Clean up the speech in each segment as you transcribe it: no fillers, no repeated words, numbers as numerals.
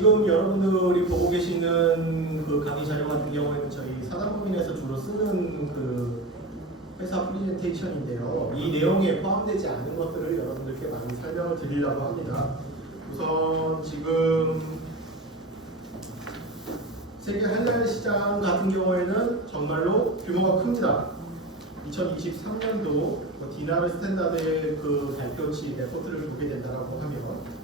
지금 여러분들이 보고 계시는 그 강의 자료 같은 경우에는 저희 사단법인에서 주로 쓰는 그 회사 프레젠테이션인데요. 이 내용에 포함되지 않은 것들을 여러분들께 많이 설명을 드리려고 합니다. 우선 지금 세계 할랄 시장 같은 경우에는 정말로 규모가 큽니다. 2023년도 디나르 스탠다드의 그 발표치 레포트를 보게 된다고 하면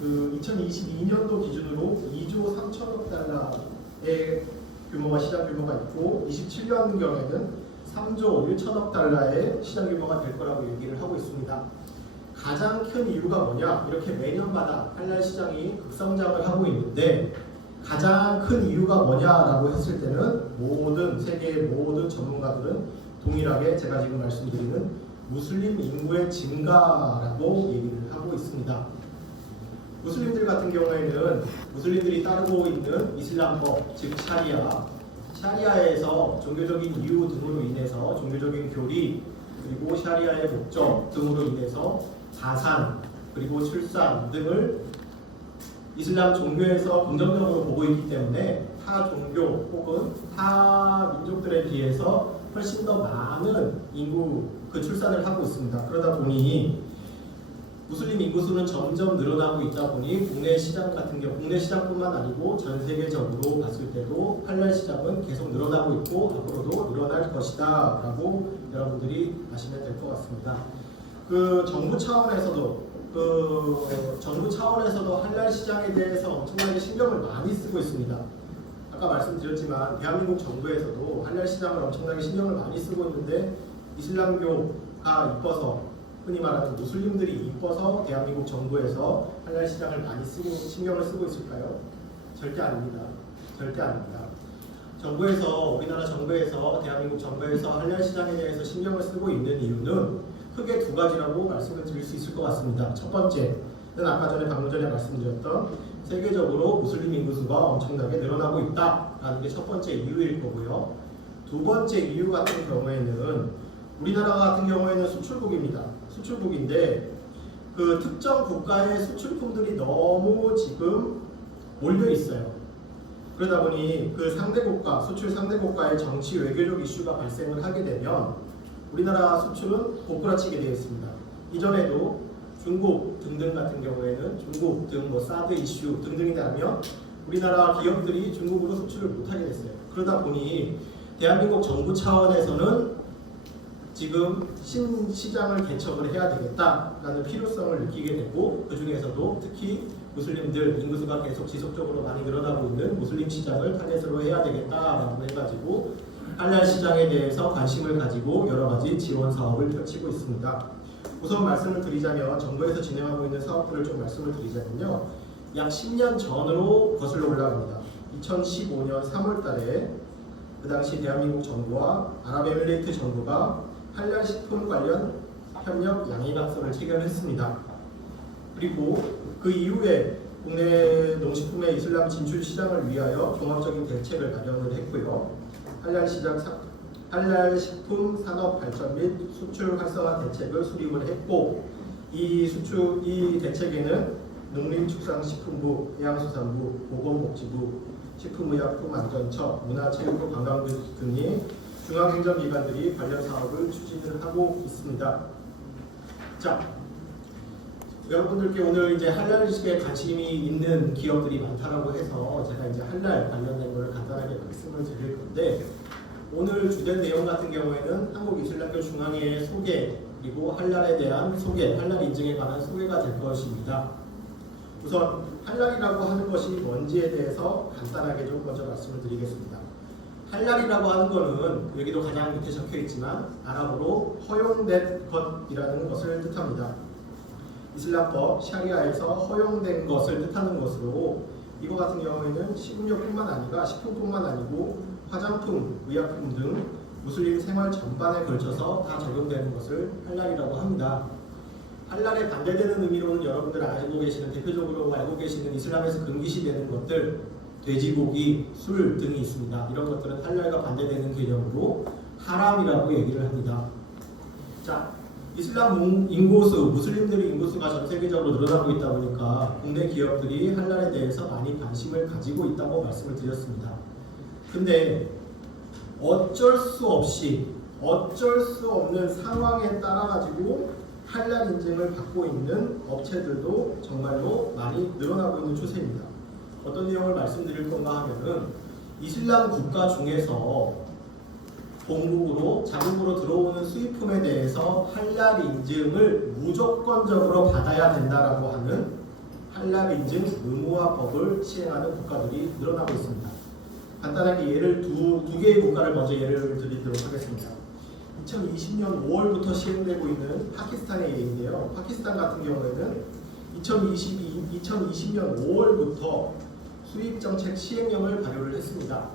그 2022년도 기준으로 2조 3천억 달러의 규모가 시장 규모가 있고 27년경에는 3조 1천억 달러의 시장 규모가 될 거라고 얘기를 하고 있습니다. 가장 큰 이유가 뭐냐? 이렇게 매년마다 할랄 시장이 급성장을 하고 있는데 가장 큰 이유가 뭐냐라고 했을 때는 세계의 모든 전문가들은 동일하게 제가 지금 말씀드리는 무슬림 인구의 증가라고 얘기를 하고 있습니다. 무슬림들 같은 경우에는 무슬림들이 따르고 있는 이슬람법, 즉 샤리아에서 종교적인 이유 등으로 인해서 종교적인 교리 그리고 샤리아의 목적 등으로 인해서 자산 그리고 출산 등을 이슬람 종교에서 긍정적으로 보고 있기 때문에 타 종교 혹은 타 민족들에 비해서 훨씬 더 많은 인구 출산을 하고 있습니다. 그러다 보니 무슬림 인구수는 점점 늘어나고 있다 보니 국내 시장뿐만 아니고 전 세계적으로 봤을 때도 할랄 시장은 계속 늘어나고 있고 앞으로도 늘어날 것이다 라고 여러분들이 아시면 될 것 같습니다. 정부 차원에서도 할랄 시장에 대해서 엄청나게 신경을 많이 쓰고 있습니다. 아까 말씀드렸지만 대한민국 정부에서도 할랄 시장을 엄청나게 신경을 많이 쓰고 있는데 이슬람교가 이뻐서 흔히 말하는 무슬림들이 이뻐서 대한민국 정부에서 할랄 시장을 많이 신경을 쓰고 있을까요? 절대 아닙니다. 절대 아닙니다. 우리나라 정부에서 대한민국 정부에서 할랄 시장에 대해서 신경을 쓰고 있는 이유는 크게 두 가지라고 말씀을 드릴 수 있을 것 같습니다. 첫 번째는 방금 전에 말씀드렸던 세계적으로 무슬림 인구수가 엄청나게 늘어나고 있다라는 게 첫 번째 이유일 거고요. 두 번째 이유 같은 경우에는 우리나라 같은 경우에는 수출국인데 그 특정 국가의 수출품들이 너무 지금 몰려 있어요. 그러다 보니 그 수출 상대 국가의 정치 외교적 이슈가 발생을 하게 되면 우리나라 수출은 고꾸라치게 되어 있습니다. 이전에도 중국 등등 같은 경우에는 중국 등 사드 이슈 등등이 나면 우리나라 기업들이 중국으로 수출을 못하게 됐어요. 그러다 보니 대한민국 정부 차원에서는 지금 신시장을 개척을 해야 되겠다라는 필요성을 느끼게 되고 그 중에서도 특히 무슬림들 인구수가 계속 지속적으로 많이 늘어나고 있는 무슬림 시장을 타겟으로 해야 되겠다라고 해가지고 할랄 시장에 대해서 관심을 가지고 여러 가지 지원 사업을 펼치고 있습니다. 우선 말씀을 드리자면 정부에서 진행하고 있는 사업들을 좀 말씀을 드리자면요. 약 10년 전으로 거슬러 올라갑니다. 2015년 3월 달에 그 당시 대한민국 정부와 아랍에미레이트 정부가 할랄 식품 관련 협력 양해각서를 체결했습니다. 그리고 그 이후에 국내 농식품의 이슬람 진출 시장을 위하여 종합적인 대책을 마련을 했고요. 할랄 식품 산업 발전 및 수출 활성화 대책을 수립을 했고 이 대책에는 농림축산식품부, 해양수산부, 보건복지부, 식품의약품안전처, 문화체육부 관광부 등이 중앙행정기관들이 관련 사업을 추진을 하고 있습니다. 자, 여러분들께 오늘 이제 할랄식에 관심이 있는 기업들이 많다라고 해서 제가 이제 할랄 관련된 걸 간단하게 말씀을 드릴 건데 오늘 주된 내용 같은 경우에는 한국이슬람교 중앙회의 소개 그리고 할랄에 대한 소개, 할랄 인증에 관한 소개가 될 것입니다. 우선 할랄이라고 하는 것이 뭔지에 대해서 간단하게 좀 먼저 말씀을 드리겠습니다. 할랄이라고 하는 것은 여기도 가장 밑에 적혀 있지만 아랍어로 허용된 것이라는 것을 뜻합니다. 이슬람법 샤리아에서 허용된 것을 뜻하는 것으로 이거 같은 경우에는 식음료뿐만 아니라 식품뿐만 아니고 화장품, 의약품 등 무슬림 생활 전반에 걸쳐서 다 적용되는 것을 할랄이라고 합니다. 할랄에 반대되는 의미로는 여러분들 대표적으로 알고 계시는 이슬람에서 금기시되는 것들 돼지고기, 술 등이 있습니다. 이런 것들은 할랄과 반대되는 개념으로 하람이라고 얘기를 합니다. 자, 이슬람 인구수, 무슬림들의 인구수가 전 세계적으로 늘어나고 있다 보니까 국내 기업들이 할랄에 대해서 많이 관심을 가지고 있다고 말씀을 드렸습니다. 근데 어쩔 수 없는 상황에 따라 가지고 할랄 인증을 받고 있는 업체들도 정말로 많이 늘어나고 있는 추세입니다. 어떤 내용을 말씀드릴 건가 하면은 이슬람 국가 중에서 본국으로 자국으로 들어오는 수입품에 대해서 할랄 인증을 무조건적으로 받아야 된다라고 하는 할랄 인증 의무화법을 시행하는 국가들이 늘어나고 있습니다. 간단하게 예를 두 개의 국가를 먼저 예를 드리도록 하겠습니다. 2020년 5월부터 시행되고 있는 파키스탄의 예인데요. 파키스탄 같은 경우에는 2020년 5월부터 수입정책 시행령을 발효를 했습니다.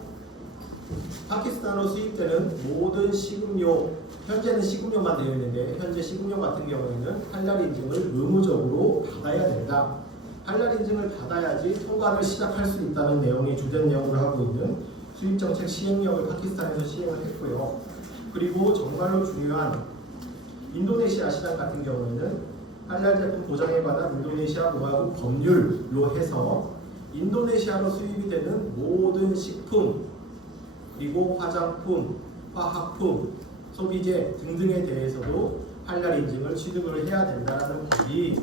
파키스탄으로 수입되는 모든 식음료, 현재는 식음료만 되어 있는데 현재 식음료 같은 경우에는 할랄 인증을 의무적으로 받아야 된다. 할랄 인증을 받아야지 통관을 시작할 수 있다는 내용이 주된 내용을 하고 있는 수입정책 시행령을 파키스탄에서 시행을 했고요. 그리고 정말로 중요한 인도네시아 시장 같은 경우에는 할랄 제품 보장에 관한 인도네시아 노하우 법률로 해서 인도네시아로 수입이 되는 모든 식품 그리고 화장품, 화학품, 소비재 등등에 대해서도 할랄 인증을 취득을 해야 된다는 법이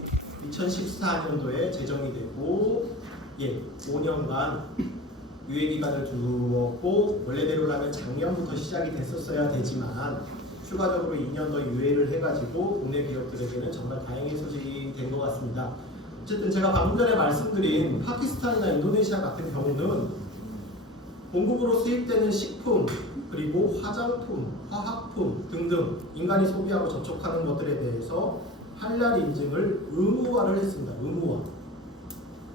2014년도에 제정이 되고 5년간 유예기간을 두었고 원래대로라면 작년부터 시작이 됐었어야 되지만 추가적으로 2년 더 유예를 해가지고 국내 기업들에게는 정말 다행의 소식이 된 것 같습니다. 어쨌든 제가 방금 전에 말씀드린 파키스탄이나 인도네시아 같은 경우는 본국으로 수입되는 식품 그리고 화장품, 화학품 등등 인간이 소비하고 접촉하는 것들에 대해서 할랄 인증을 의무화를 했습니다. 의무화.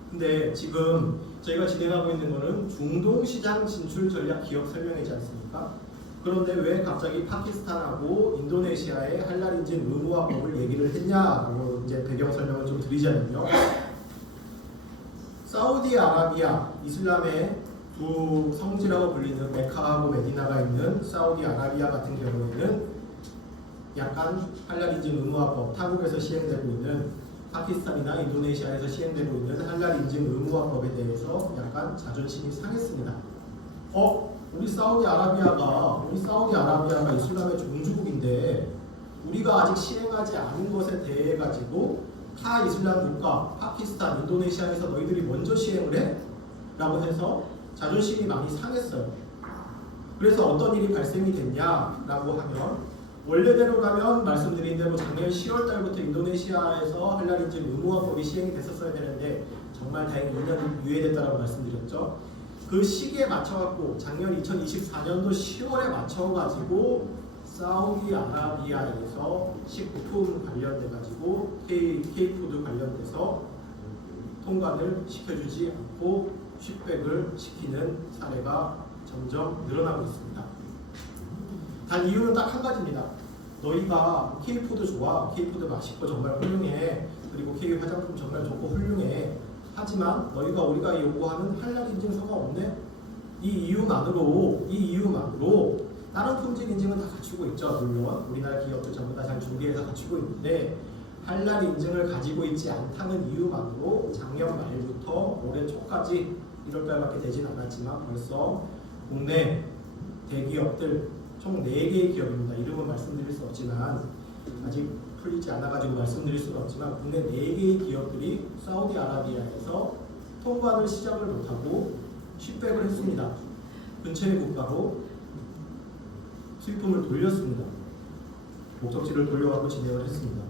근데 지금 저희가 진행하고 있는 거는 중동시장 진출 전략 기업 설명이지 않습니까? 그런데 왜 갑자기 파키스탄하고 인도네시아의 할랄 인증 의무화법을 얘기를 했냐고 이제 배경 설명을 좀 드리자면요. 사우디아라비아, 이슬람의 두 성지라고 불리는 메카하고 메디나가 있는 사우디아라비아 같은 경우에는 약간 할랄 인증 의무화법, 타국에서 시행되고 있는 파키스탄이나 인도네시아에서 시행되고 있는 할랄 인증 의무화법에 대해서 약간 자존심이 상했습니다. 우리 사우디아라비아가 이슬람의 종주국인데 우리가 아직 시행하지 않은 것에 대해 가지고 타 이슬람 국가, 파키스탄, 인도네시아에서 너희들이 먼저 시행을 해? 라고 해서 자존심이 많이 상했어요. 그래서 어떤 일이 발생이 됐냐라고 하면 원래대로라면 말씀드린 대로 작년 10월 달부터 인도네시아에서 할랄 인증 의무화법이 시행이 됐었어야 되는데 정말 다행히 2년 유예됐다라고 말씀드렸죠. 그 시기에 맞춰갖고 작년 2024년도 10월에 맞춰가지고 사우디아라비아에서 식품 관련돼가지고 K푸드 관련돼서 통관을 시켜주지 않고 슈백을 시키는 사례가 점점 늘어나고 있습니다. 단 이유는 딱 한 가지입니다. 너희가 K푸드 좋아, K푸드 맛있고 정말 훌륭해, 그리고 K 화장품 정말 좋고 훌륭해. 하지만 너희가 우리가 요구하는 할랄 인증서가 없네. 이 이유만으로 다른 품질 인증은 다 갖추고 있죠. 물론 우리나라 기업도 전부 다 잘 준비해서 갖추고 있는데 할랄 인증을 가지고 있지 않다는 이유만으로 작년 말부터 올해 초까지 1월달밖에 되진 않았지만 벌써 국내 대기업들 총 4개의 기업입니다. 이름은 말씀드릴 수 없지만 아직 풀리지 않아가지고 말씀드릴 수는 없지만 국내 4개의 기업들이 사우디아라비아에서 통관을 시작을 못하고 슈백을 했습니다. 근처의 국가로 수입품을 돌렸습니다. 목적지를 돌려가고 진행을 했습니다.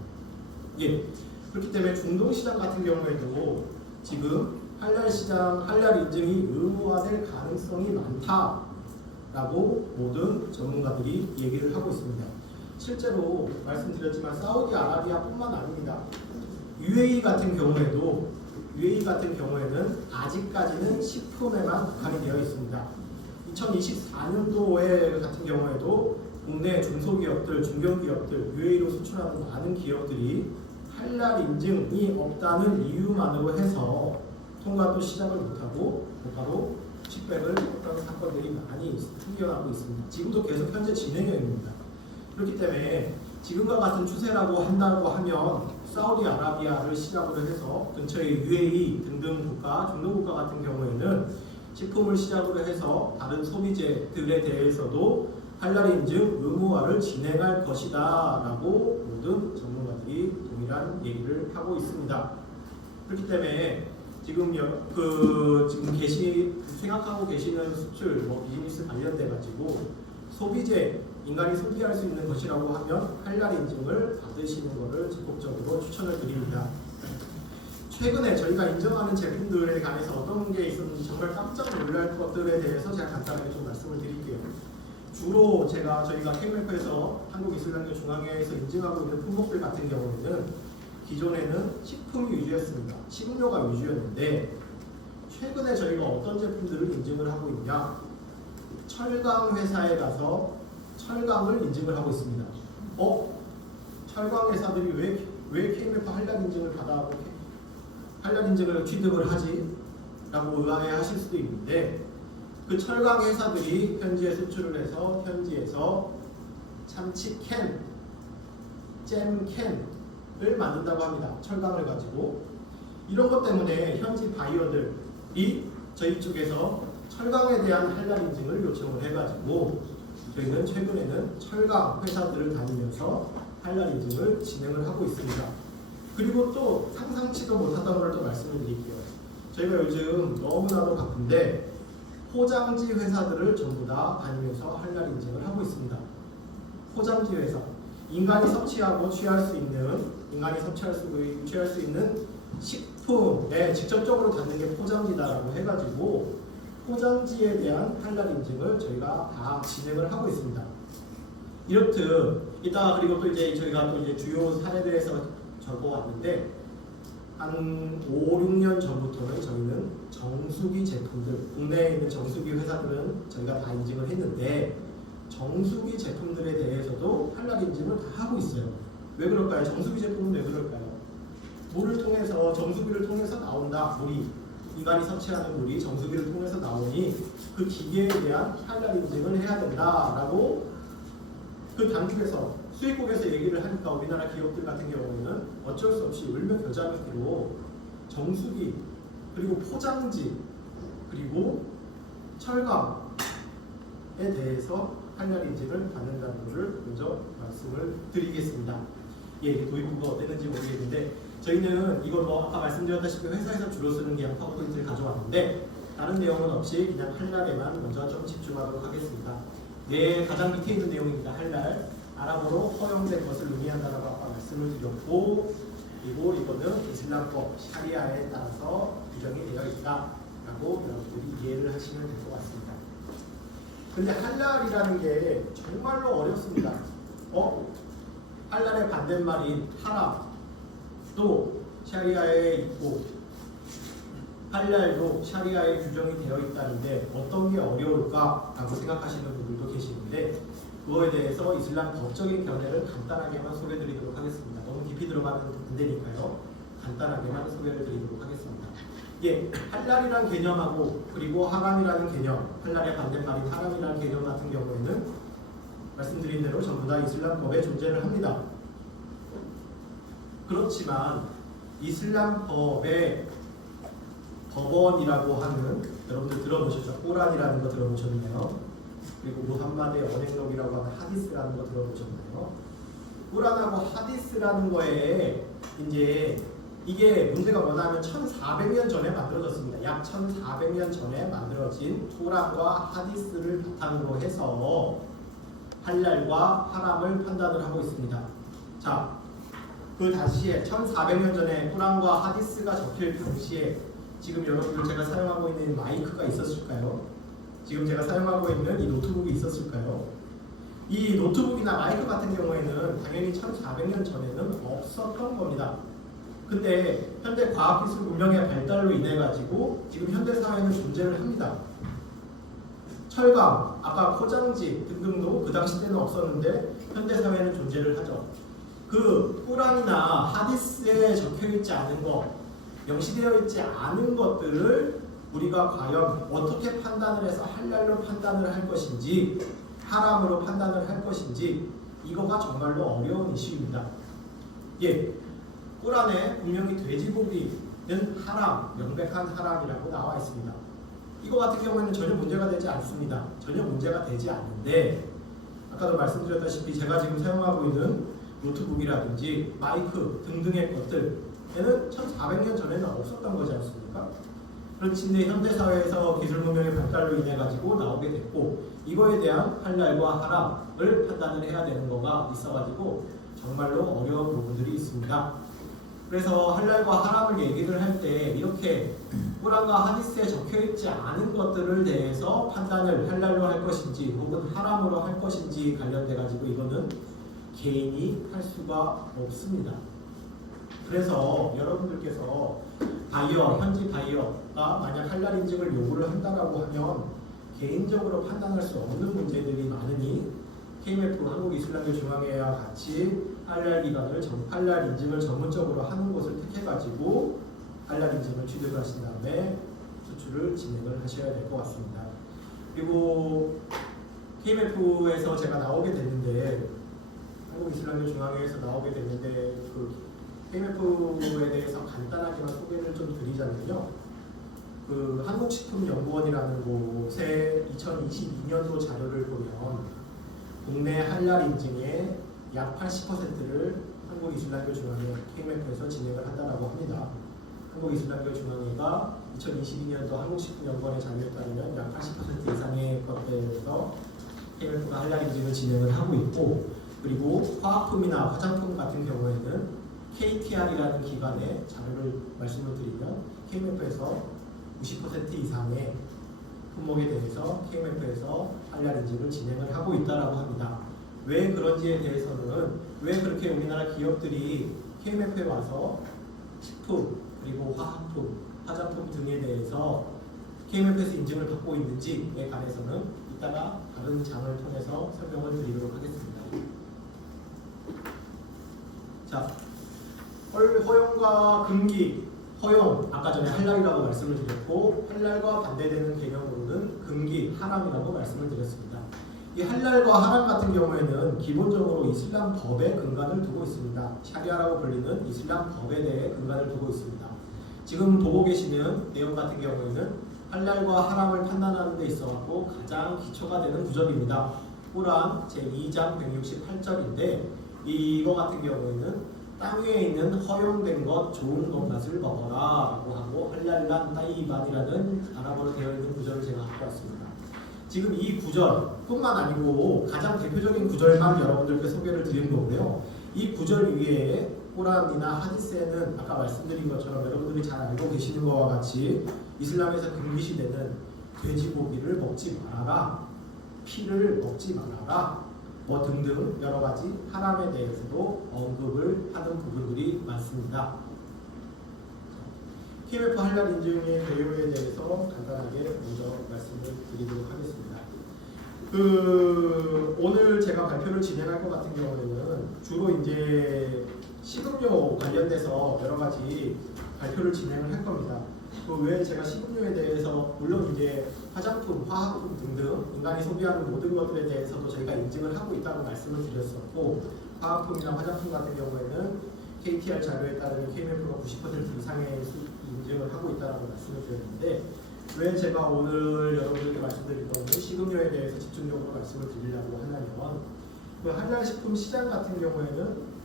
그렇기 때문에 중동시장 같은 경우에도 지금 할랄 시장, 할랄 인증이 의무화될 가능성이 많다라고 모든 전문가들이 얘기를 하고 있습니다. 실제로 말씀드렸지만 사우디아라비아뿐만 아닙니다. UAE 같은 경우에는 아직까지는 식품에만 국한이 되어 있습니다. 2024년도에 같은 경우에도 국내 중소기업들, 중견기업들, UAE로 수출하는 많은 기업들이 할랄 인증이 없다는 이유만으로 해서 통과도 시작을 못하고 바로 슈백을 했던 사건들이 많이 생겨나고 있습니다. 지금도 계속 현재 진행형입니다. 그렇기 때문에 지금과 같은 추세라고 한다고 하면 사우디아라비아를 시작으로 해서 근처의 UAE 등등 국가, 중동 국가 같은 경우에는 식품을 시작으로 해서 다른 소비재들에 대해서도 할랄 인증 의무화를 진행할 것이다 라고 모든 전문가들이 동일한 얘기를 하고 있습니다. 그렇기 때문에 지금 생각하고 계시는 수출, 비즈니스 관련돼 가지고 소비재, 인간이 소비할 수 있는 것이라고 하면 할랄 인증을 받으시는 것을 적극적으로 추천을 드립니다. 최근에 저희가 인정하는 제품들에 관해서 어떤 게 있었는지 정말 깜짝 놀랄 것들에 대해서 제가 간단하게 좀 말씀을 드릴게요. 주로 저희가 KMF에서 한국이슬람교 중앙회에서 인증하고 있는 품목들 같은 경우에는 기존에는 식품 위주였습니다. 식음료가 위주였는데 최근에 저희가 어떤 제품들을 인증을 하고 있냐? 철강 회사에 가서 철강을 인증을 하고 있습니다. 철강 회사들이 왜 KMF 할랄 인증을 받아하고 할랄 인증을 취득을 하지? 라고 의아해하실 수도 있는데 그 철강 회사들이 현지에 수출을 해서 현지에서 참치캔, 잼캔을 만든다고 합니다. 철강을 가지고 이런 것 때문에 현지 바이어들이 저희 쪽에서 철강에 대한 할랄 인증을 요청을 해가지고 저희는 최근에는 철강 회사들을 다니면서 할랄 인증을 진행을 하고 있습니다. 그리고 또 상상치도 못하던 걸 또 말씀을 드릴게요. 저희가 요즘 너무나도 바쁜데 포장지 회사들을 전부 다 다니면서 할랄 인증을 하고 있습니다. 포장지 회사, 인간이 섭취하고 취할 수 있는 식품에 직접적으로 닿는 게 포장지다라고 해가지고 포장지에 대한 할랄 인증을 저희가 다 진행을 하고 있습니다. 이렇듯 이따 그리고 또 이제 저희가 또 이제 주요 사례들에서 적어왔는데 한 5, 6년 전부터는 저희는 정수기 제품들, 국내에 있는 정수기 회사들은 저희가 다 인증을 했는데 정수기 제품들에 대해서도 할랄 인증을 다 하고 있어요. 왜 그럴까요? 정수기 제품은 왜 그럴까요? 물을 통해서, 정수기를 통해서 나온다. 물이, 인간이 섭취하는 물이 정수기를 통해서 나오니 그 기계에 대한 할랄 인증을 해야 된다라고 그 당국에서, 수입국에서 얘기를 하니까 우리나라 기업들 같은 경우에는 어쩔 수 없이 울며겨자먹기로 정수기, 그리고 포장지, 그리고 철강에 대해서 할랄 인증을 받는다는 것을 먼저 말씀을 드리겠습니다. 도입부가 어땠는지 모르겠는데 저희는 이거 아까 말씀드렸다시피 회사에서 주로 쓰는 게 파워포인트를 가져왔는데 다른 내용은 없이 그냥 할랄에만 먼저 좀 집중하도록 하겠습니다. 가장 밑에 있는 내용입니다. 할랄, 아랍어로 허용된 것을 의미한다라고 아까 말씀을 드렸고, 그리고 이거는 이슬람법, 샤리아에 따라서 규정이 되어 있다라고 여러분들이 이해를 하시면 될 것 같습니다. 근데 할랄이라는 게 정말로 어렵습니다. 할랄의 반대말인 하람도 샤리아에 있고 할랄도 샤리아에 규정이 되어 있다는데 어떤 게 어려울까라고 생각하시는 분들도 계시는데 그거에 대해서 이슬람 법적인 견해를 간단하게만 소개해드리도록 하겠습니다. 너무 깊이 들어가면 안 되니까요. 간단하게만 소개를 드리도록 하겠습니다. 할랄이라는 개념하고 그리고 하람이라는 개념, 할랄의 반대말인 하람이라는 개념 같은 경우에는 말씀드린 대로 전부 다 이슬람법에 존재를 합니다. 그렇지만 이슬람법의 법원이라고 하는, 여러분들 들어보셨죠? 꾸란이라는 거 들어보셨나요? 그리고 무함마드의 언행록이라고 하는 하디스라는 거 들어보셨나요? 꾸란하고 하디스라는 거에 이제 이게 문제가 뭐냐면 1400년 전에 만들어졌습니다. 약 1400년 전에 만들어진 꾸란과 하디스를 바탕으로 해서 할랄과 하람을 판단을 하고 있습니다. 자, 그 당시에 1400년 전에 꾸란과 하디스가 적힐 당시에 지금 여러분들 제가 사용하고 있는 마이크가 있었을까요? 지금 제가 사용하고 있는 이 노트북이 있었을까요? 이 노트북이나 마이크 같은 경우에는 당연히 1400년 전에는 없었던 겁니다. 근데 현대 과학기술 문명의 발달로 인해 가지고 지금 현대 사회는 존재를 합니다. 철강, 아까 포장지 등등도 그 당시 때는 없었는데 현대 사회는 존재를 하죠. 그 꾸란이나 하디스에 적혀있지 않은 것, 명시되어 있지 않은 것들을 우리가 과연 어떻게 판단을 해서 할랄로 판단을 할 것인지 하람으로 판단을 할 것인지 이거가 정말로 어려운 이슈입니다. 예, 꾸란에 분명히 돼지고기는 하람, 명백한 하람이라고 나와 있습니다. 이거 같은 경우에는 전혀 문제가 되지 않습니다. 전혀 문제가 되지 않는데 아까도 말씀드렸다시피 제가 지금 사용하고 있는 노트북이라든지 마이크 등등의 것들에는 1400년 전에는 없었던 거지 않습니까? 그렇지, 현대사회에서 기술문명의 발달로 인해 가지고 나오게 됐고 이거에 대한 할랄과 하람을 판단을 해야 되는 거가 있어가지고 정말로 어려운 부분들이 있습니다. 그래서 할랄과 하람을 얘기를 할 때 이렇게 꾸란과 하디스에 적혀있지 않은 것들을 대해서 판단을 할랄로 할 것인지 혹은 하람으로 할 것인지 관련돼 가지고 이거는 개인이 할 수가 없습니다. 그래서 여러분들께서 현지 바이어가 만약 할랄 인증을 요구를 한다라고 하면 개인적으로 판단할 수 없는 문제들이 많으니 KMF 한국이슬람교중앙회와 같이 할랄 인증을 전문적으로 하는 곳을 택해가지고 할랄 인증을 취득을 하신 다음에 수출을 진행을 하셔야 될 것 같습니다. 그리고 KMF에서 제가 나오게 됐는데 한국이슬람교중앙회에서 나오게 됐는데 그 KMF에 대해서 간단하게만 소개를 좀 드리자면요. 그 한국식품연구원이라는 곳에 2022년도 자료를 보면 국내 할랄 인증의 약 80%를 한국이슬람교중앙회 KMF에서 진행을 한다고 합니다. 한국이슬람교중앙회가 2022년도 한국식품연구원의 자료에 따르면 약 80% 이상의 것들에서 KMF가 할랄 인증을 진행을 하고 있고 그리고 화학품이나 화장품 같은 경우에는 KTR이라는 기관의 자료를 말씀을 드리면 KMF에서 90% 이상의 품목에 대해서 KMF에서 할랄 인증을 진행을 하고 있다고 합니다. 왜 그런지에 대해서는 왜 그렇게 우리나라 기업들이 KMF에 와서 식품 그리고 화학품, 화장품 등에 대해서 KMF에서 인증을 받고 있는지에 관해서는 이따가 다른 장을 통해서 설명을 드리도록 하겠습니다. 자, 허용과 금기, 허용 아까 전에 할랄이라고 말씀을 드렸고 할랄과 반대되는 개념으로는 금기, 하람이라고 말씀을 드렸습니다. 이 할랄과 하람 같은 경우에는 기본적으로 이슬람 법에 근간을 두고 있습니다. 샤리아라고 불리는 이슬람 법에 대해 근간을 두고 있습니다. 지금 보고 계시는 내용 같은 경우에는 할랄과 하람을 판단하는 데 있어 가장 기초가 되는 구절입니다. 꾸란 제2장 168절인데 이거 같은 경우에는 땅 위에 있는 허용된 것, 좋은 것맛을 먹어라 라고 하고 할랄란 따이반이라는 아랍어로 되어 있는 구절을 제가 갖고 왔습니다. 지금 이 구절뿐만 아니고 가장 대표적인 구절만 여러분들께 소개를 드린 거고요. 이 구절 위에 꾸란이나 하디스에는 아까 말씀드린 것처럼 여러분들이 잘 알고 계시는 것과 같이 이슬람에서 금기시되는 돼지고기를 먹지 말아라, 피를 먹지 말아라 뭐 등등 여러 가지 하람에 대해서도 언급을 하는 부분들이 많습니다. KMF 할랄 인증의 배우에 대해서 간단하게 먼저 말씀을 드리도록 하겠습니다. 오늘 제가 발표를 진행할 것 같은 경우에는 주로 이제 식음료 관련돼서 여러 가지 발표를 진행을 할 겁니다. 그 외에 제가 식음료에 대해서 물론 이제 화장품, 화학품 등등 인간이 소비하는 모든 것들에 대해서도 저희가 인증을 하고 있다고 말씀을 드렸었고 화학품이나 화장품 같은 경우에는 KTR 자료에 따르면 KMF가 90% 이상의 인증을 하고 있다고 말씀을 드렸는데 왜 제가 오늘 여러분들께 말씀드릴 거는 식음료에 대해서 집중적으로 말씀을 드리려고 하냐면 그 할랄 식품 시장 같은 경우에는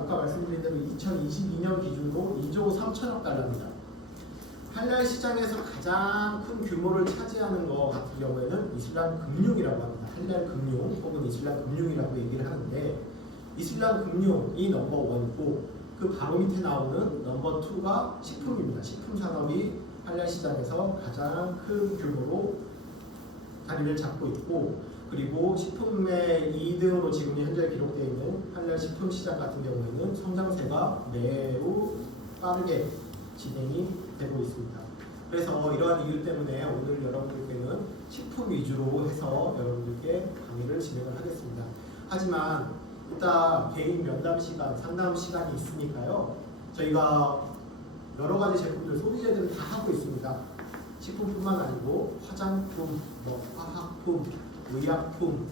아까 말씀드린 대로 2022년 기준으로 2조 3천억 달러입니다. 할랄 시장에서 가장 큰 규모를 차지하는 것 같은 경우에는 이슬람 금융이라고 합니다. 할랄 금융 혹은 이슬람 금융이라고 얘기를 하는데 이슬람 금융이 넘버1이고 그 바로 밑에 나오는 넘버2가 식품입니다. 식품 산업이 할랄 시장에서 가장 큰 규모로 자리를 잡고 있고 그리고 식품의 2등으로 지금 현재 기록되어 있는 할랄 식품 시장 같은 경우에는 성장세가 매우 빠르게 진행이 되고 있습니다. 그래서 이러한 이유 때문에 오늘 여러분들께는 식품 위주로 해서 여러분들께 강의를 진행을 하겠습니다. 하지만 이따 개인 면담 시간, 상담 시간이 있으니까요. 저희가 여러 가지 제품들 소비자들은 다 하고 있습니다. 식품뿐만 아니고 화장품, 화학품, 의약품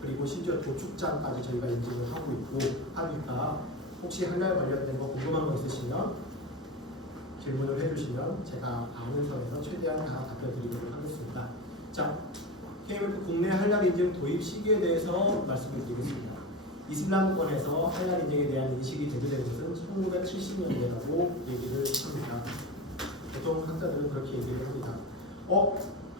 그리고 심지어 도축장까지 저희가 인증을 하고 있고 하니까 혹시 할랄 관련된 거 궁금한 거 있으시면 질문을 해주시면 제가 아는 선에서 최대한 다 답변드리도록 하겠습니다. 자, KMF 국내 할랄 인증 도입 시기에 대해서 말씀을 드리겠습니다. 이슬람권에서 할랄 인증에 대한 인식이 제기된 것은 1970년대라고 얘기를 합니다. 보통 학자들은 그렇게 얘기를 합니다.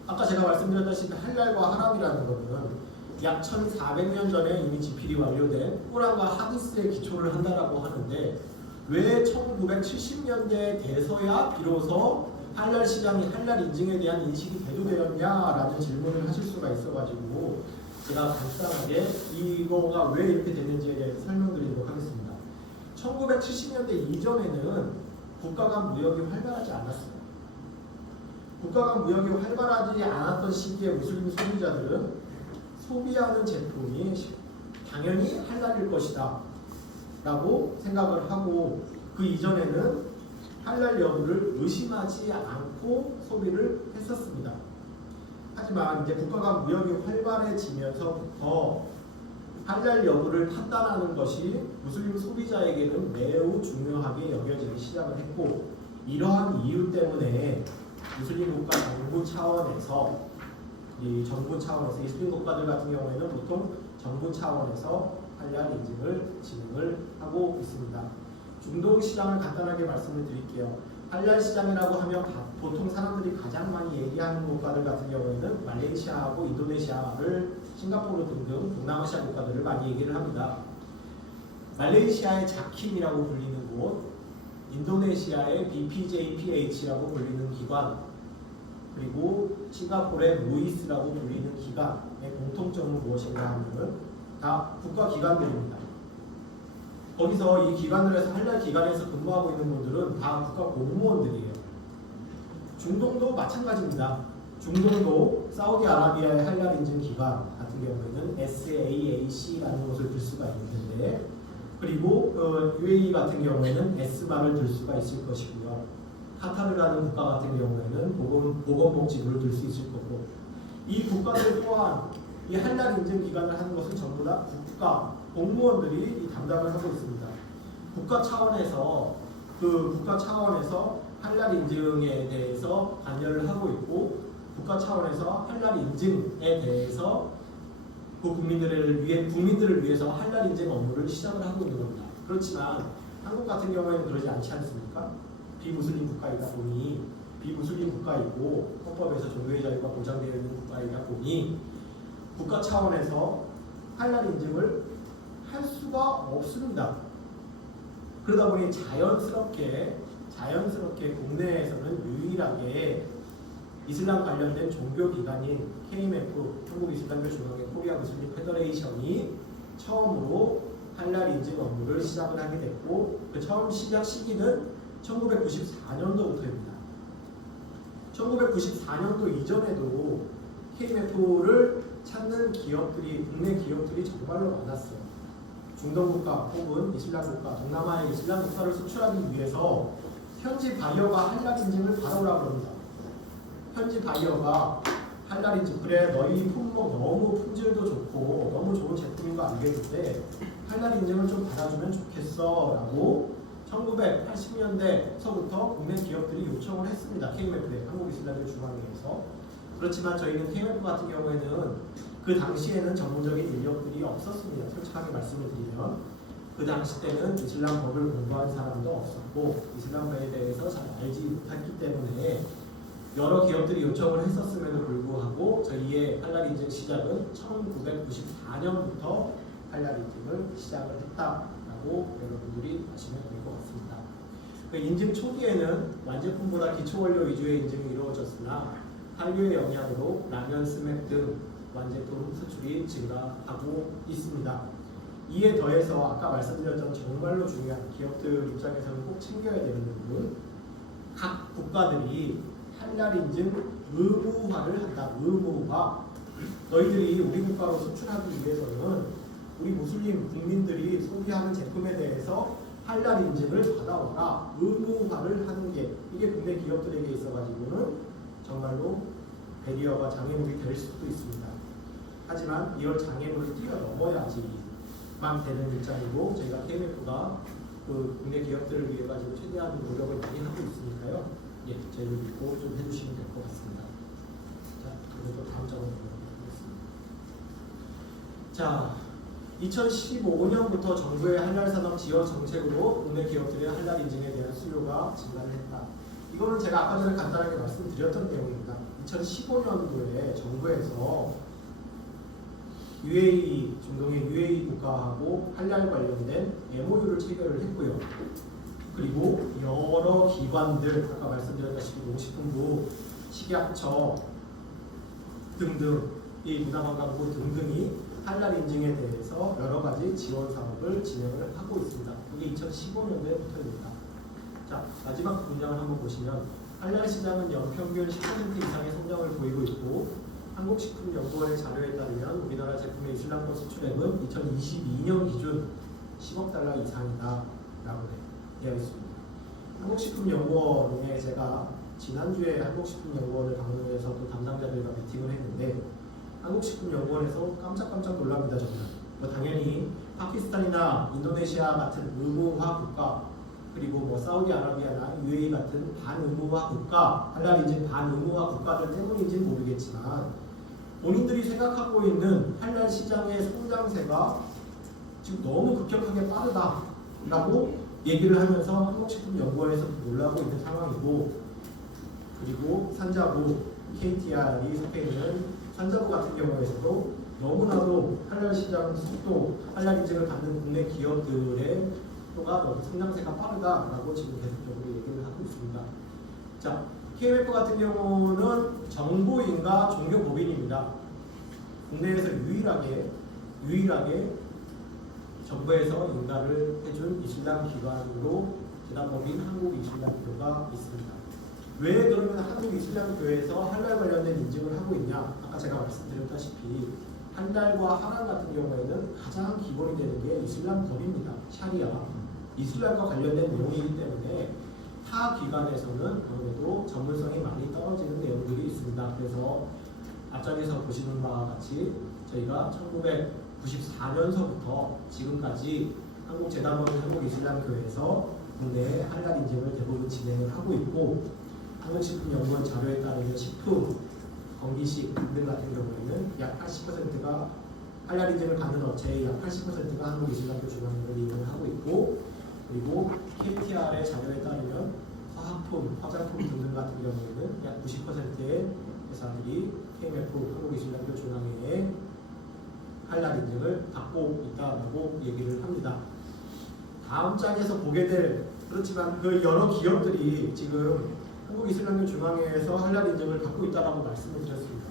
아까 제가 말씀드렸다시피 할랄과 하람이라는 것은 약 1400년 전에 이미 집필이 완료된 꾸란과 하디스에 기초를 한다라고 하는데 왜 1970년대에 돼서야 비로소 할랄 시장이 할랄 인증에 대한 인식이 대두되었냐라는 질문을 하실 수가 있어가지고 제가 간단하게 이거가 왜 이렇게 됐는지에 대해서 설명드리도록 하겠습니다. 1970년대 이전에는 국가 간 무역이 활발하지 않았어요. 국가 간 무역이 활발하지 않았던 시기에 무슬림 소비자들은 소비하는 제품이 당연히 할랄일 것이다 라고 생각을 하고 그 이전에는 할랄 여부를 의심하지 않고 소비를 했었습니다. 하지만 이제 국가 간 무역이 활발해지면서부터 할랄 여부를 판단하는 것이 무슬림 소비자에게는 매우 중요하게 여겨지기 시작을 했고 이러한 이유 때문에 무슬림 국가 정부 차원에서 이슬림 국가들 같은 경우에는 보통 정부 차원에서 할랄 인증을 진행을 하고 있습니다. 중동 시장을 간단하게 말씀을 드릴게요. 할랄 시장이라고 하면 보통 사람들이 가장 많이 얘기하는 국가들 같은 경우에는 말레이시아하고 인도네시아를 싱가포르 등등 동남아시아 국가들을 많이 얘기를 합니다. 말레이시아의 자킴이라고 불리는 곳, 인도네시아의 BPJPH라고 불리는 기관, 그리고 싱가포르의 무이스라고 불리는 기관의 공통점은 무엇인가 하면 다 국가기관들입니다. 거기서 이 기관들에서 할랄 기관에서 근무하고 있는 분들은 다 국가 공무원들이에요. 중동도 마찬가지입니다. 중동도 사우디아라비아의 할랄 인증 기관 같은 경우에는 SAAC라는 것을 들 수가 있는데 그리고 UAE 같은 경우에는 에스마를 들 수가 있을 것이고요. 카타르라는 국가 같은 경우에는 보건복지부를 들 수 있을 거고 이 국가들 또한 이 할랄 인증 기관을 하는 것은 전부 다 국가 공무원들이 이 담당을 하고 있습니다. 국가 차원에서 할랄 인증에 대해서 관여를 하고 있고 국가 차원에서 할랄 인증에 대해서 그 국민들을 위해서 할랄 인증 업무를 시작을 하고 있는 겁니다. 그렇지만 한국 같은 경우에는 그러지 않지 않습니까? 비무슬림 국가이고 헌법에서 종교의 자유가 보장되어 있는 국가이다 보니 국가 차원에서 할랄 인증을 할 수가 없습니다. 그러다 보니 자연스럽게 국내에서는 유일하게 이슬람 관련된 종교기관인 KMF 한국이슬람교중앙회 코리아 무슬림 페더레이션이 처음으로 할랄 인증 업무를 시작을 하게 됐고 그 처음 시작 시기는 1994년도부터입니다. 1994년도 이전에도 KMF를 찾는 국내 기업들이 정말로 많았어요. 중동 국가 혹은 이슬람 국가, 동남아의 이슬람 국가를 수출하기 위해서 현지 바이어가 할랄 인증을 받아오라고 합니다. 현지 바이어가 할랄 인증, 그래 너희 품목 너무 품질도 좋고 너무 좋은 제품인 거 알겠는데 할랄 인증을 좀 받아주면 좋겠어 라고 1980년대서부터 국내 기업들이 요청을 했습니다. KMF에, 한국이슬람교중앙회에서. 그렇지만 저희는 KMF 같은 경우에는 그 당시에는 전문적인 인력들이 없었습니다. 솔직하게 말씀을 드리면 그 당시 때는 이슬람 법을 공부한 사람도 없었고 이슬람에 대해서 잘 알지 못했기 때문에 여러 기업들이 요청을 했었음에도 불구하고 저희의 할랄 인증 시작은 1994년부터 할랄 인증을 시작을 했다라고 여러분들이 아시면 될 것 같습니다. 그 인증 초기에는 완제품보다 기초원료 위주의 인증이 이루어졌으나 한류의 영향으로 라면, 스낵 등 완제품 수출이 증가하고 있습니다. 이에 더해서 아까 말씀드렸던 정말로 중요한 기업들 입장에서는 꼭 챙겨야 되는 부분, 각 국가들이 할랄 인증 의무화를 한다. 의무화. 너희들이 우리 국가로 수출하기 위해서는 우리 무슬림 국민들이 소비하는 제품에 대해서 할랄 인증을 받아와라. 의무화를 하는 게 이게 국내 기업들에게 있어가지고는 정말로 배리어가 장애물이 될 수도 있습니다. 하지만 이런 장애물을 뛰어넘어야지만 되는 입장이고 저희가 KMF가 그 국내 기업들을 위해 가지고 최대한 노력을 많이 하고 있으니까요. 예, 저희를 믿고 좀 해주시면 될 것 같습니다. 자, 그리고 다음 장으로 넘어가겠습니다. 자, 2015년부터 정부의 한랄 산업 지원 정책으로 국내 기업들의 한랄 인증에 대한 수요가 증가를 했다. 이거는 제가 아까 전에 간단하게 말씀드렸던 내용입니다. 2015년도에 정부에서 UAE, 중동의 UAE 국가하고 한랄 관련된 MOU를 체결을 했고요. 그리고 여러 기관들, 아까 말씀드렸다시피 농식품부, 식약처 등등, 이 문화관광부 등등이 한랄 인증에 대해서 여러 가지 지원 사업을 진행을 하고 있습니다. 이게 2015년도에부터입니다. 자, 마지막 분량을 한번 보시면 한랄 시장은 연평균 10% 이상의 성장을 보이고 있고 한국식품연구원의 자료에 따르면 우리나라 제품의 이슬람권 수출액은 2022년 기준 10억 달러 이상이다 라고 되어 있습니다. 한국식품연구원에 제가 지난주에 한국식품연구원을 방문해서 또 담당자들과 미팅을 했는데 한국식품연구원에서 깜짝깜짝 놀랍니다. 정말 뭐 당연히 파키스탄이나 인도네시아 같은 의무화 국가 그리고 뭐 사우디아라비아나 UAE 같은 반의무화 국가, 한랄 인증 반의무화 국가들 때문인지는 모르겠지만 본인들이 생각하고 있는 한랄 시장의 성장세가 지금 너무 급격하게 빠르다라고 얘기를 하면서 한국식품연구원에서 놀라고 있는 상황이고 그리고 산자부, KTR이 속해 있는 산자부 같은 경우에서도 너무나도 한랄 시장 속도, 한랄 인증을 받는 국내 기업들의 속도가 너무 성장세가 빠르다라고 지금 계속적으로 얘기를 하고 있습니다. 자, KMF 같은 경우는 정부인가 종교법인입니다. 국내에서 유일하게 정부에서 인가를 해준 이슬람 기관으로 재단법인 한국이슬람교가 있습니다. 왜 그러면 한국이슬람교에서 한랄 관련된 인증을 하고 있냐? 아까 제가 말씀드렸다시피 한랄과 하람 같은 경우에는 가장 기본이 되는 게 이슬람 법입니다. 샤리아, 이슬람과 관련된 내용이기 때문에 타 기관에서는 아무래도 전문성이 많이 떨어지는 내용들이 있습니다. 그래서 앞장에서 보시는 바와 같이 저희가 1994년서부터 지금까지 한국재단법인 한국이슬람교회에서 국내에 한랄 인증을 대부분 진행을 하고 있고 한국식품연구원 자료에 따르면 식품, 건기식 등등 같은 경우에는 약 80%가 한랄 인증을 받는 업체의 약 80%가 한국이슬람교 중앙회를 이용을 하고 있고 그리고 KTR의 자료에 따르면 화학품, 화장품 등등 같은 경우에는 약 90%의 회사들이 KMF 한국이슬람교 중앙회의 한랄 인증을 받고 있다고 얘기를 합니다. 다음 장에서 보게 될 그렇지만 그 여러 기업들이 지금 한국이슬람교 중앙회에서 한랄 인증을 받고 있다라고 말씀을 드렸습니다.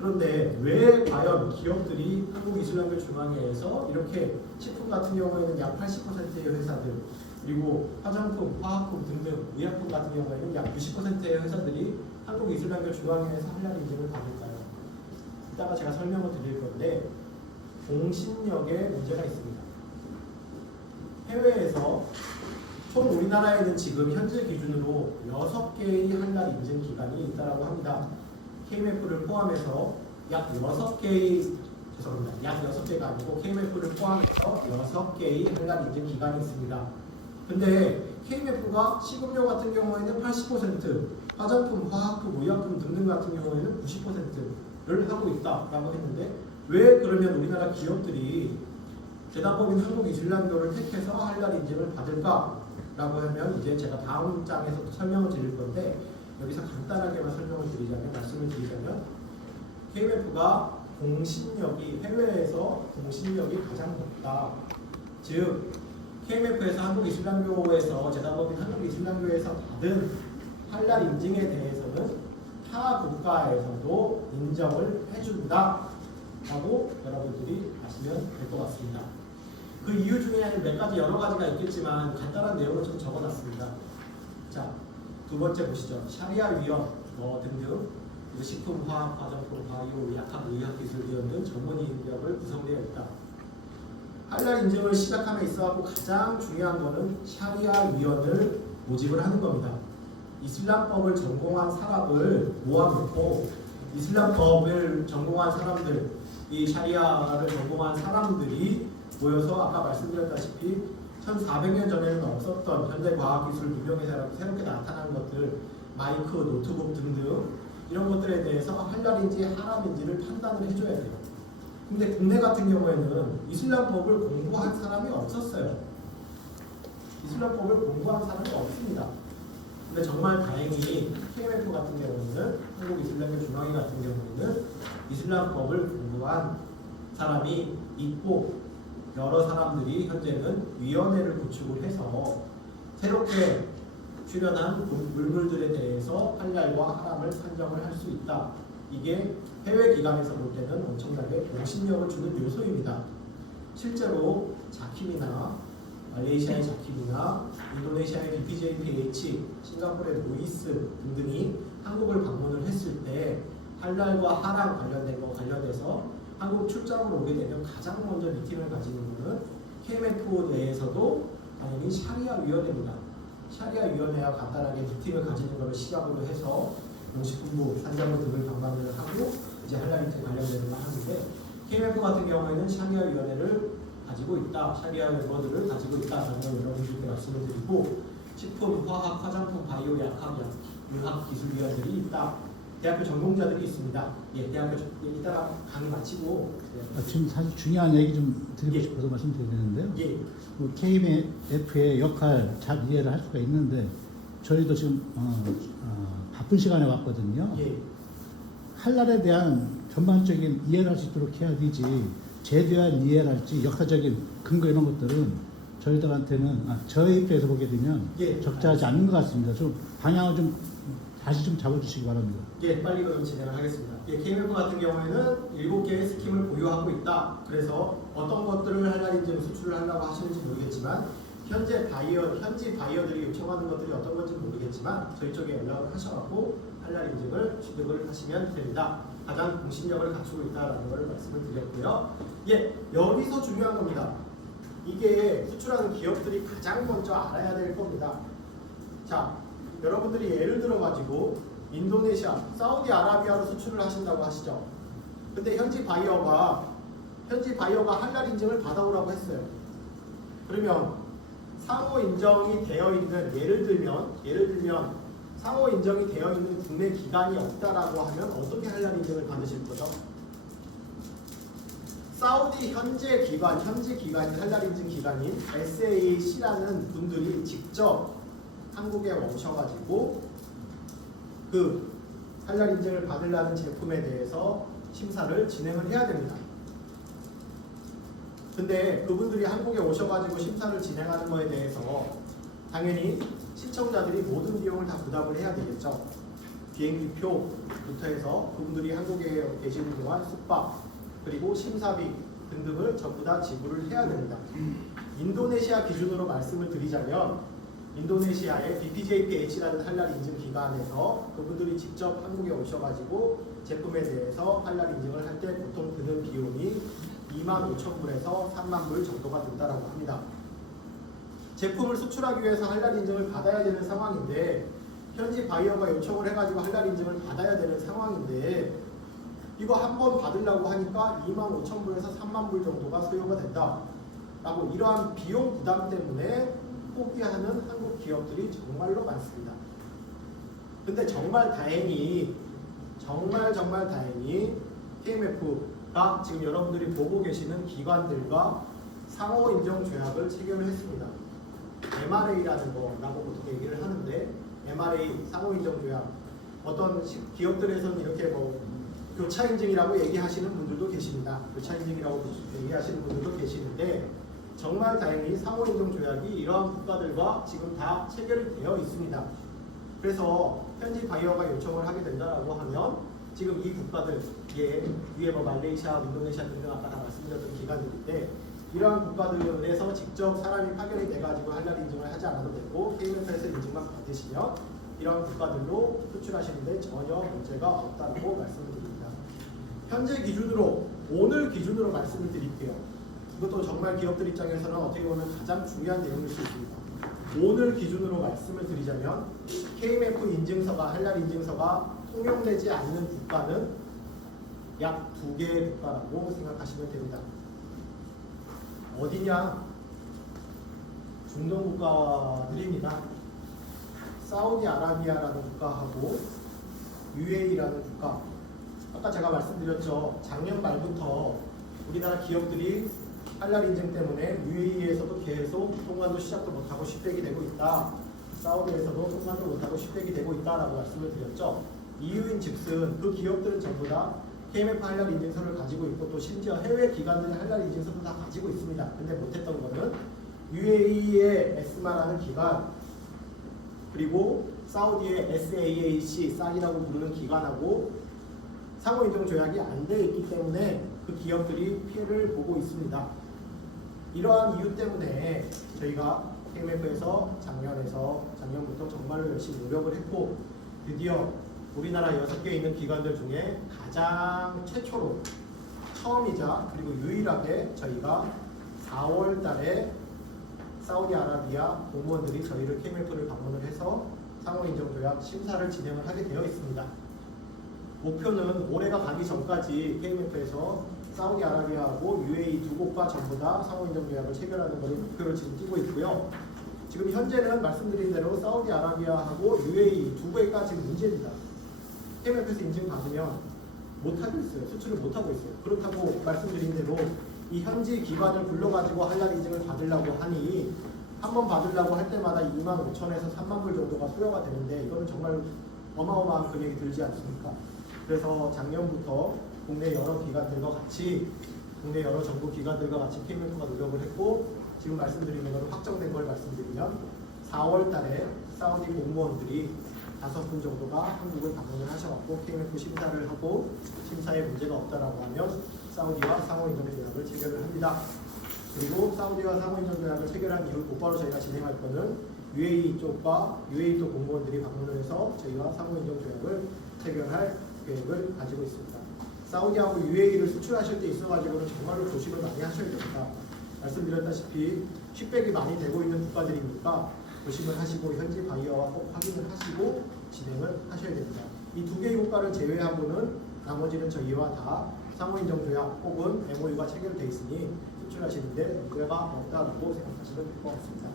그런데 왜 과연 기업들이 한국이슬람교 중앙회에서 이렇게 식품 같은 경우에는 약 80%의 회사들 그리고 화장품, 화학품 등등 의약품 같은 경우에는 약 90%의 회사들이 한국이슬람교 중앙회에서 한랄 인증을 받을까요? 이따가 제가 설명을 드릴 건데 공신력에 문제가 있습니다. 해외에서 총 우리나라에는 지금 현재 기준으로 6개의 한랄 인증 기관이 있다고 합니다. KMF를 포함해서 약 6개의 약 6개가 아니고 KMF를 포함해서 6개의 한랄 인증 기관이 있습니다. 근데 KMF가 식음료 같은 경우에는 80%, 화장품, 화학품, 의약품 등등 같은 경우에는 90%를 하고 있다라고 했는데 왜 그러면 우리나라 기업들이 재단법인 한국이슬람교를 택해서 한랄 인증을 받을까? 라고 하면 이제 제가 다음 장에서 설명을 드릴 건데 여기서 간단하게만 말씀을 드리자면 KMF가 공신력이 해외에서 공신력이 가장 높다. 즉 KMF에서 한국이슬람교에서 재단법인 한국이슬람교에서 받은 한랄 인증에 대해서는 타 국가에서도 인정을 해준다 라고 여러분들이 아시면 될 것 같습니다. 그 이유 중에 몇 가지 여러 가지가 있겠지만 간단한 내용을 좀 적어놨습니다. 자, 두 번째 보시죠. 샤리아 위원 등등 식품, 화학, 화장품, 바이오, 의학학, 의학기술위원 등 전문 인력을 구성되어 있다. 한랄 인증을 시작함에 있어서 가장 중요한 것은 샤리아 위원을 모집을 하는 겁니다. 이슬람법을 전공한 사람을 모아놓고 이슬람법을 전공한 사람들 이 샤리아를 전공한 사람들이 모여서 아까 말씀드렸다시피 1400년 전에는 없었던 현대 과학기술 문명에서 새롭게 나타난 것들, 마이크, 노트북 등등 이런 것들에 대해서 할랄인지 하람인지를 판단을 해줘야 돼요. 근데 국내 같은 경우에는 이슬람법을 공부한 사람이 없었어요. 이슬람법을 공부한 사람이 없습니다. 근데 정말 다행히 KMF 같은 경우는, 한국이슬람교중앙회 같은 경우는 이슬람법을 공부한 사람이 있고, 여러 사람들이 현재는 위원회를 구축을 해서 새롭게 출연한 물물들에 대해서 할랄과 하람을 판정을 할 수 있다. 이게 해외 기관에서 볼 때는 엄청나게 공신력을 주는 요소입니다. 실제로 자킴이나 말레이시아의 자킴이나 인도네시아의 BPJPH, 싱가포르의 노이스 등등이 한국을 방문을 했을 때 할랄과 하람 관련돼서 한국 출장을 오게 되면 가장 먼저 미팅을 가지는 것은 KMF 내에서도 당연히 샤리아 위원회입니다. 샤리아 위원회와 간단하게 미팅을 가지는 것을 시작으로 해서 공식본부, 산자부 등을 방문을 하고 이제 할랄인지 관련되는 걸 하는데, KMF 같은 경우에는 샤리아 위원회를 가지고 있다, 샤리아 멤버들을 가지고 있다라는 걸 여러분들께 말씀을 드리고, 식품, 화학, 화장품, 바이오, 약학, 유학 기술위원들이 있다. 대학교 전공자들이 있습니다. 예, 대학교 이따가 강의 마치고 지금 사실 중요한 얘기 좀 드리고 예. 싶어서 말씀드리는데요. 예, KMF의 역할 잘 이해를 할 수가 있는데, 저희도 지금 바쁜 시간에 왔거든요. 예, 할랄에 대한 전반적인 이해를 할 수 있도록 해야 되지, 제대한 이해를 할지 역사적인 근거 이런 것들은 저희들한테는 저희 입장에서 보게 되면 예. 적절하지 않는 것 같습니다. 좀 방향을 좀 다시 좀 잡아주시기 바랍니다. 예, 빨리 그럼 진행을 하겠습니다. 예, KMF 같은 경우에는 7개의 스킴을 보유하고 있다. 그래서 어떤 것들을 할랄인지 수출을 하려고 하시는지 모르겠지만, 현지 바이어들이 요청하는 것들이 어떤 건지 모르겠지만 저희 쪽에 연락을 하셔갖고 할랄 인증을 취득을 하시면 됩니다. 가장 공신력을 갖추고 있다라는 것을 말씀을 드렸고요. 예, 여기서 중요한 겁니다. 이게 수출하는 기업들이 가장 먼저 알아야 될 겁니다. 자, 여러분들이 예를 들어 가지고 인도네시아, 사우디아라비아로 수출을 하신다고 하시죠. 근데 현지 바이어가 할랄 인증을 받아오라고 했어요. 그러면 상호 인정이 되어 있는, 예를 들면 상호 인정이 되어 있는 국내 기관이 없다라고 하면 어떻게 할랄 인증을 받으실 거죠? 사우디 현지 기관인 할랄 인증 기관인 SAC라는 분들이 직접 한국에 오셔가지고 그 할랄 인증을 받으려는 제품에 대해서 심사를 진행을 해야 됩니다. 근데 그분들이 한국에 오셔가지고 심사를 진행하는 거에 대해서 당연히 시청자들이 모든 비용을 다 부담을 해야 되겠죠. 비행기표부터 해서 그분들이 한국에 계시는 동안 숙박, 그리고 심사비 등등을 전부 다 지불을 해야 됩니다. 인도네시아 기준으로 말씀을 드리자면, 인도네시아의 BPJPH라는 할랄 인증 기관에서 그분들이 직접 한국에 오셔가지고 제품에 대해서 할랄 인증을 할 때 보통 드는 비용이 25,000불에서 30,000불 정도가 든다라고 합니다. 제품을 수출하기 위해서 할랄 인증을 받아야 되는 상황인데, 현지 바이어가 요청을 해가지고 할랄 인증을 받아야 되는 상황인데, 이거 한 번 받으려고 하니까 25,000불에서 30,000불 정도가 소요가 된다 라고, 이러한 비용 부담 때문에 포기하는 한국 기업들이 정말로 많습니다. 근데 정말 다행히 KMF가 지금 여러분들이 보고 계시는 기관들과 상호 인정 조약을 체결을 했습니다. MRA라는 거라고 보통 얘기를 하는데, MRA 상호 인정 조약, 어떤 기업들에서는 이렇게 뭐 교차 인증이라고 얘기하시는 분들도 계십니다. 교차 인증이라고 얘기하시는 분들도 계시는데, 정말 다행히 상호 인정 조약이 이러한 국가들과 지금 다 체결이 되어 있습니다. 그래서 현지 바이어가 요청을 하게 된다라고 하면, 지금 이 국가들, 위에 뭐 말레이시아, 인도네시아 등등 아까 다 말씀드렸던 기관들인데, 이러한 국가들에서 직접 사람이 파견이 돼가지고 할랄 인증을 하지 않아도 되고 KMF에서 인증만 받으시면 이러한 국가들로 수출하시는데 전혀 문제가 없다고 말씀을 드립니다. 현재 기준으로, 오늘 기준으로 말씀을 드릴게요. 이것도 정말 기업들 입장에서는 어떻게 보면 가장 중요한 내용일 수 있습니다. 오늘 기준으로 말씀을 드리자면, KMF 인증서가, 할랄 인증서가 통용되지 않는 국가는 약 2개의 국가라고 생각하시면 됩니다. 어디냐? 중동 국가들입니다. 사우디아라비아라는 국가하고 UAE라는 국가. 아까 제가 말씀드렸죠. 작년 말부터 우리나라 기업들이 할랄 인증 때문에 UAE에서도 계속 통관도 시작도 못하고 쉽백이 되고 있다. 사우디에서도 통관도 못하고 쉽백이 되고 있다라고 말씀을 드렸죠. 이유인 즉슨 그 기업들은 전부 다 KMF 할랄 인증서를 가지고 있고 또 심지어 해외 기관들의 할랄 인증서도 다 가지고 있습니다. 근데 못했던 거는 UAE의 에스마라는 기관 그리고 사우디의 SAAC, 쌀이라고 부르는 기관하고 상호인정 조약이 안 돼 있기 때문에 그 기업들이 피해를 보고 있습니다. 이러한 이유 때문에 저희가 KMF에서 작년부터 정말로 열심히 노력을 했고 드디어 우리나라 6개 있는 기관들 중에 가장 최초로 처음이자 그리고 유일하게 저희가 4월 달에 사우디아라비아 공무원들이 저희를 KMF를 방문을 해서 상호인정조약 심사를 진행을 하게 되어 있습니다. 목표는 올해가 가기 전까지 KMF에서 사우디아라비아하고 UAE 두 국가 전부 다 상호인정조약을 체결하는 것을 목표로 지금 띄고 있고요. 지금 현재는 말씀드린 대로 사우디아라비아하고 UAE 두 개가 지금 문제입니다. KMF에서 인증받으면 못하고 있어요. 수출을 못하고 있어요. 그렇다고 말씀드린 대로 이 현지 기관을 불러가지고 할랄 인증을 받으려고 하니 한 번 받으려고 할 때마다 2만 5천에서 3만 불 정도가 소요가 되는데 이거는 정말 어마어마한 금액이 들지 않습니까? 그래서 작년부터 국내 여러 기관들과 같이 국내 여러 정부 기관들과 같이 KMF가 노력을 했고 지금 말씀드리는 것은 확정된 걸 말씀드리면 4월 달에 사우디 공무원들이 5분 정도가 한국을 방문을 하셔갖고 KMF 심사를 하고 심사에 문제가 없다라고 하면 사우디와 상호인정조약을 체결을 합니다. 그리고 사우디와 상호인정조약을 체결한 이후 곧바로 저희가 진행할 거는 UAE 쪽과 UAE 쪽 공무원들이 방문을 해서 저희와 상호인정조약을 체결할 계획을 가지고 있습니다. 사우디하고 UAE를 수출하실 때 있어가지고는 정말로 조심을 많이 하셔야 됩니다. 말씀드렸다시피 킥백이 많이 되고 있는 국가들이니까 조심을 하시고 현지 바이어와 꼭 확인을 하시고 진행을 하셔야 됩니다. 이 2개의 국가를 제외하고는 나머지는 저희와 다 상호인정조약 혹은 MOU가 체결되어 있으니 수출하시는데 문제가 없다고 생각하시면 될 것 같습니다.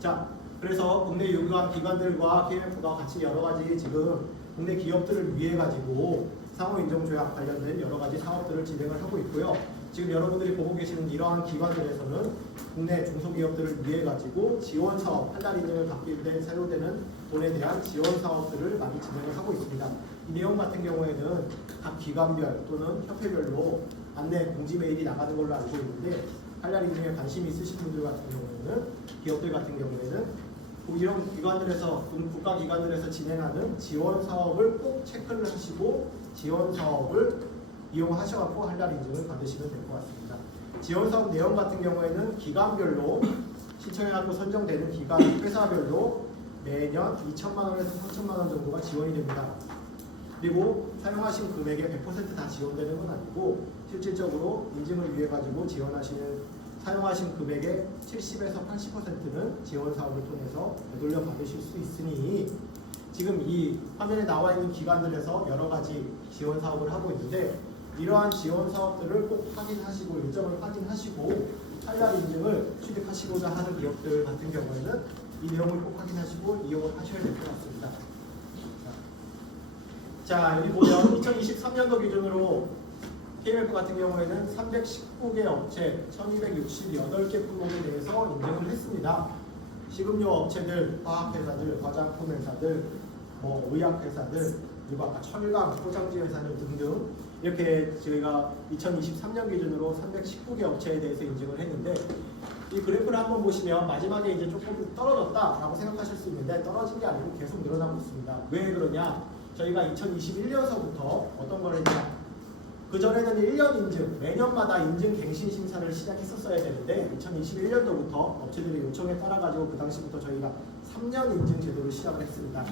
자, 그래서 국내 유관 기관들과 KMF가 같이 여러 가지 지금 국내 기업들을 위해 가지고 상호인정조약 관련된 여러 가지 사업들을 진행을 하고 있고요. 지금 여러분들이 보고 계시는 이러한 기관들에서는 국내 중소기업들을 위해 가지고 지원 사업, 할랄 인증을 받기 위해 사용되는 돈에 대한 지원 사업들을 많이 진행을 하고 있습니다. 이 내용 같은 경우에는 각 기관별 또는 협회별로 안내 공지 메일이 나가는 걸로 알고 있는데 할랄 인증에 관심이 있으신 분들 같은 경우에는 기업들 같은 경우에는 이런 기관들에서 국가 기관들에서 진행하는 지원 사업을 꼭 체크를 하시고 지원 사업을 이용하셔서 할랄 인증을 받으시면 될 것 같습니다. 지원 사업 내용 같은 경우에는 기관별로 신청해갖고 선정되는 기관 회사별로 매년 2천만 원에서 3천만 원 정도가 지원이 됩니다. 그리고 사용하신 금액의 100%다 지원되는 건 아니고 실질적으로 인증을 위해 가지고 사용하신 금액의 70에서 80%는 지원 사업을 통해서 되돌려 받으실 수 있으니 지금 이 화면에 나와 있는 기관들에서 여러 가지 지원 사업을 하고 있는데 이러한 지원 사업들을 꼭 확인하시고 일정을 확인하시고 할랄 인증을 취득하시고자 하는 기업들 같은 경우에는 이 내용을 꼭 확인하시고 이용을 하셔야 될 것 같습니다. 자, 여기 보면 2023년도 기준으로 KMF 같은 경우에는 319개 업체 1268개 품목에 대해서 인증을 했습니다. 식음료 업체들, 화학회사들, 화장품 회사들, 의약회사들, 그리고 아까 철강, 포장지 회사들 등등 이렇게 저희가 2023년 기준으로 319개 업체에 대해서 인증을 했는데 이 그래프를 한번 보시면 마지막에 이제 조금 떨어졌다라고 생각하실 수 있는데 떨어진 게 아니고 계속 늘어나고 있습니다. 왜 그러냐? 저희가 2021년서부터 어떤 걸 했냐? 그전에는 1년 인증, 매년마다 인증 갱신 심사를 시작했었어야 되는데 2021년도부터 업체들의 요청에 따라 가지고 그 당시부터 저희가 3년 인증 제도를 시작을 했습니다.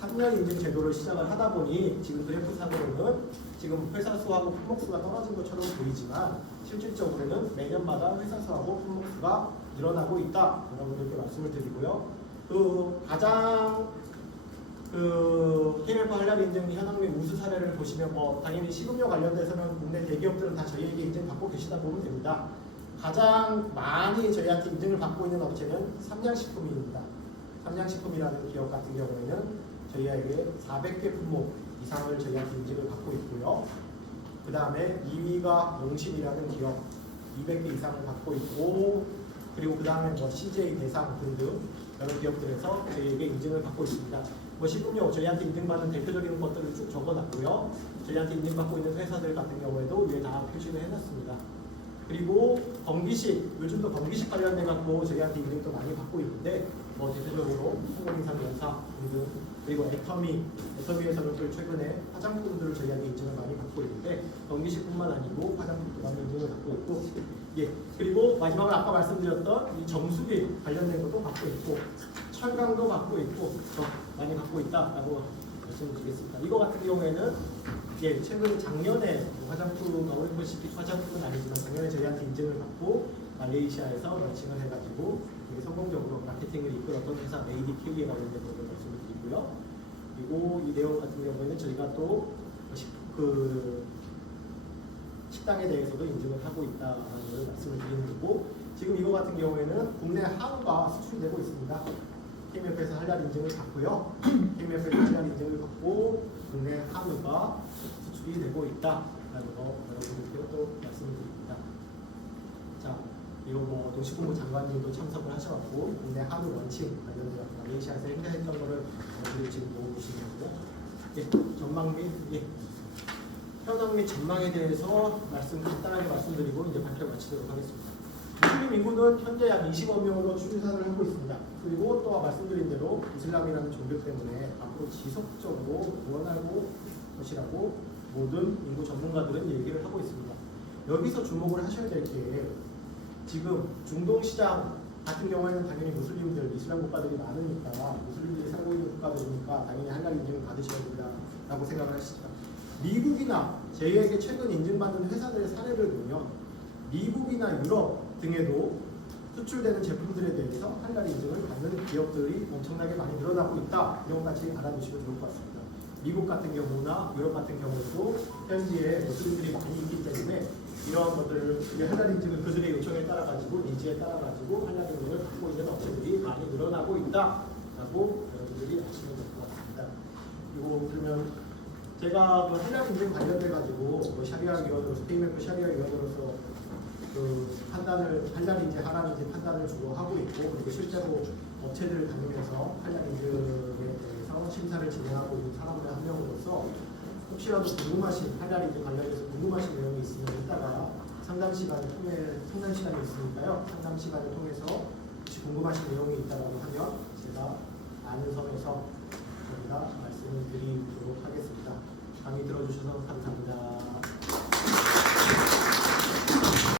3년 인증 제도를 시작을 하다 보니 지금 그래프상으로는 지금 회사 수하고 품목 수가 떨어진 것처럼 보이지만 실질적으로는 매년마다 회사 수하고 품목 수가 늘어나고 있다. 여러분들께 말씀을 드리고요. 가장 그 KMF 한라리 인증 현황 및 우수 사례를 보시면 뭐 당연히 식음료 관련돼서는 국내 대기업들은 다 저희에게 인증 받고 계시다 보면 됩니다. 가장 많이 저희한테 인증을 받고 있는 업체는 삼양식품입니다. 삼양식품이라는 기업 같은 경우에는 저희에게 400개 품목 이상을 저희한테 인증을 받고 있고요. 그 다음에 2위가 용신이라는 기업 200개 이상을 받고 있고, 그리고 그 다음에 뭐 CJ 대상 등등 여러 기업들에서 저희에게 인증을 받고 있습니다. 뭐 식음료 저희한테 인증받는 대표적인 것들을 쭉 적어놨고요. 저희한테 인증받고 있는 회사들 같은 경우에도 위에 다 표시를 해놨습니다. 그리고 건기식, 요즘도 건기식 관련돼 갖고 저희한테 인증도 많이 받고 있는데 뭐 대표적으로 항공인상연사 등등, 그리고 애터미에서는 또 최근에 화장품들을 저희한테 인증을 많이 받고 있는데 건기식뿐만 아니고 화장품도 많이 인증을 받고 있고, 예, 그리고 마지막으로 아까 말씀드렸던 이 정수기 관련된 것도 받고 있고 철강도 받고 있고 많이 받고 있다라고 말씀드리겠습니다. 이거 같은 경우에는 예, 최근 작년에 화장품, 올림픽 화장품은 아니지만 작년에 저희한테 인증을 받고 말레이시아에서 런칭을 해가지고 되게 성공적으로 마케팅을 이끌었던 회사 메이디 K에 관련된 것을 말씀을 드리고요. 그리고 이 내용 같은 경우에는 저희가 또 식당에 대해서도 인증을 하고 있다는 걸 말씀을 드리는 거고, 지금 이거 같은 경우에는 국내 한우가 수출되고 있습니다. KMF에서 한랄 인증을 받고요. KMF에서 한랄 인증을 받고 국내 한우가 수출이 되고 있다라는 거 여러분들께 또 말씀을 드립니다. 자, 이거 뭐 도시공무 장관님도 참석을 하셔갖고 국내 한우 런칭 관련해서 말레이시아에서 행사했던 거를 여러분들이 지금 보고 계시는 거고요. 예, 전망 및 현황 및 전망에 대해서 간단하게 말씀드리고 이제 발표 마치도록 하겠습니다. 무슬림 인구는 현재 약 20억 명으로 추산을 하고 있습니다. 그리고 또 말씀드린 대로 이슬람이라는 종교 때문에 앞으로 지속적으로 늘어날 것이라고 모든 인구 전문가들은 얘기를 하고 있습니다. 여기서 주목을 하셔야 될 게, 지금 중동 시장 같은 경우에는 당연히 무슬림들, 이슬람 국가들이 많으니까 무슬림들이 살고 있는 국가들이니까 당연히 한랄 인증을 받으셔야 된다라고 생각을 하시죠. 미국이나 저희에게 최근 인증받는 회사들의 사례를 보면 미국이나 유럽 등에도 수출되는 제품들에 대해서 한랄 인증을 받는 기업들이 엄청나게 많이 늘어나고 있다. 이런 것 같이 알아두시면 좋을 것 같습니다. 미국 같은 경우나 유럽 같은 경우도 현지에 무슬림들이 많이 있기 때문에 이러한 것들을 한랄 인증을 그들의 요청에 따라 가지고 니즈에 따라 가지고 한랄 인증을 받고 있는 업체들이 많이 늘어나고 있다라고 여러분들이 아시면 될 것 같습니다. 이거 그러면 제가 그 한랄 인증 관련돼 가지고 뭐 샤리아 위원으로서 KMF 샤리아 위원으로서 그 판단을 한랄 인증 하랄 인증 판단을 주로 하고 있고, 그리고 실제로 업체들을 다니면서 한랄 인증에 대해서 심사를 진행하고 있는 사람들 한 명으로서 혹시라도 궁금하신 한랄 인증 관련해서 궁금하신 내용이 있으면 이따가 상담 시간이 있으니까요. 상담 시간을 통해서 혹시 궁금하신 내용이 있다고 하면 제가 아는 선에서 저희가 말씀을 드리고